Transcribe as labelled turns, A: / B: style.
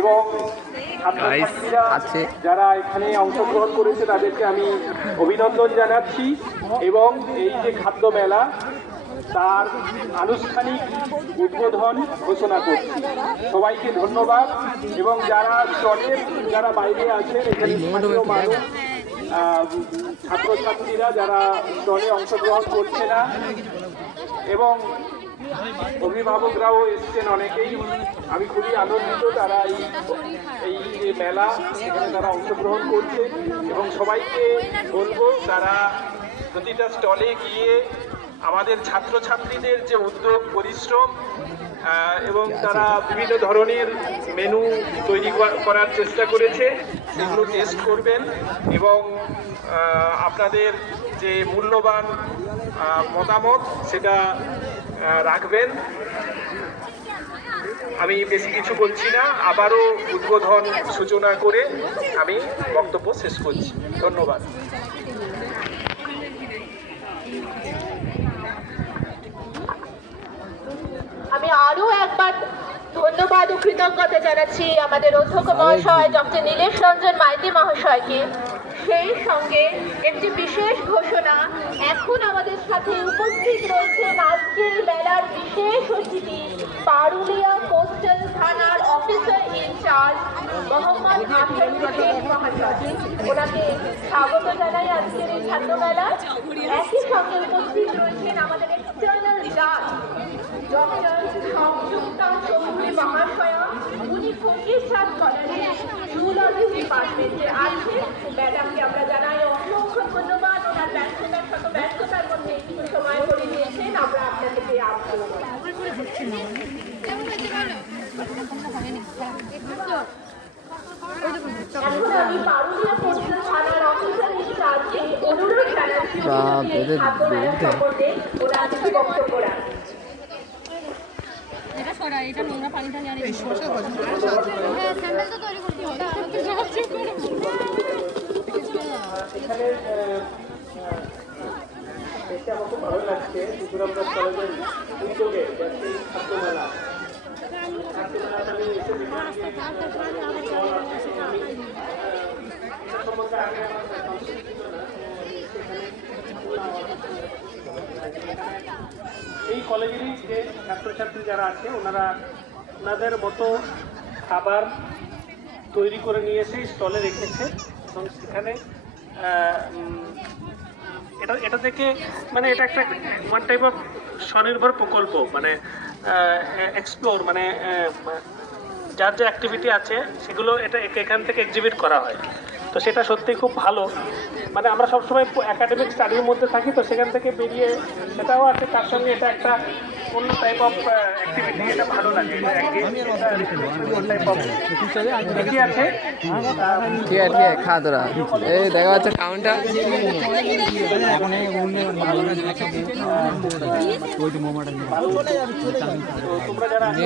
A: এবং। যারা এখানে অংশগ্রহণ করেছে তাদেরকে আমি অভিনন্দন জানাচ্ছি। এবং এই যে খাদ্য মেলা তার আনুষ্ঠানিক উদ্বোধন ঘোষণা করছি। সবাইকে ধন্যবাদ। এবং যারা স্টলের যারা বাইরে আছেন এখানে মানুষ ছাত্রছাত্রীরা যারা স্টলে অংশগ্রহণ করছে না। এবং অভিভাবকরাও এসছেন অনেকেই। আমি খুবই আনন্দিত তারা এই এই মেলা এখানে তারা অংশগ্রহণ করছে এবং সবাইকে বলব তারা প্রতিটা স্টলে গিয়ে আমাদের ছাত্রছাত্রীদের যে উদ্যোগ, পরিশ্রম এবং তারা বিভিন্ন ধরনের মেনু তৈরি করার চেষ্টা করেছে, সেগুলো টেস্ট করবেন এবং আপনাদের যে মূল্যবান মতামত, সেটা রাখবেন। আমি বেশি কিছু বলছি না, আবারও উদ্বোধন সূচনা করে আমি বক্তব্য শেষ করছি। ধন্যবাদ।
B: আমি আরও একবার ধন্যবাদ ও কৃতজ্ঞতা জানাচ্ছি আমাদের অধ্যক্ষ মহাশয় ডক্টর নীলেশ রঞ্জন মাইতি মহাশয়কে। সেই সঙ্গে একটি বিশেষ ঘোষণা এখন আমাদের সাথে উপস্থিত রয়েছেন আজকের মেলার বিশেষ অতিথি পারুলিয়া কোস্টাল থানার অফিসার ইনচার্জ মোহাম্মদ ওনাকে স্বাগত জানাই আজকের এই ছাত্র মেলায় একই সঙ্গে উপস্থিত রয়েছেন আমাদের এক্সটার্নাল জাজ ডক্টর সংযুক্তা চৌধুরী মহাশয়া। উনি ফকিরচাঁদ কলেজের জুলজি ডিপার্টমেন্টে আছে ম্যাডামকে আমরা জানাই অসংখ্য ধন্যবাদ ওনার ব্যস্ততার শত ব্যস্ততার মধ্যে একটু সময় করে দিয়েছেন আমরা আপনাকে পেয়ে আগ্রহ এখন আমি পারুলিয়া কোস্টাল থানার অফিসার ইনচার্জকে অনুরোধ জানাচ্ছি উনি
C: বাপ,
B: যদি এই
C: এদের
B: খাদ্য মেলা
C: দুধে।
B: সম্বন্ধে ওনার কিছু বক্তব্য রাখেন
D: এটা সরা এটা নোংরা পানি টানি হ্যাঁ স্যান্ডেল তো তৈরি করতে হবে
A: দেখতে আমার খুব ভালো লাগছে। ত্রিপুরামদাস কলেজের উদ্যোগে যে এই দেখি কলেজেরই যে ছাত্রছাত্রী যারা আছে, ওনারা ওনাদের মতো খাবার তৈরি করে নিয়ে এসে স্টলে রেখেছে। এবং সেখানে এটা এটা থেকে মানে এটা একটা ওয়ান টাইপ অফ স্বনির্ভর প্রকল্প মানে এক্সপ্লোর মানে যার যে অ্যাক্টিভিটি আছে, সেগুলো এটা এখান থেকে এক্সিবিট করা হয়। তো সেটা সত্যিই খুব ভালো। মানে আমরা সবসময় একাডেমিক স্টাডির মধ্যে থাকি, তো সেখান থেকে বেরিয়ে সেটাও আছে, তার সঙ্গে এটা একটা অন্য টাইপ অফ অ্যাক্টিভিটি এটা ভালো লাগে। আছে।
C: আছে ঠিক আছে এই দেখা যাচ্ছে কাউন্টার
A: তোমরা যারা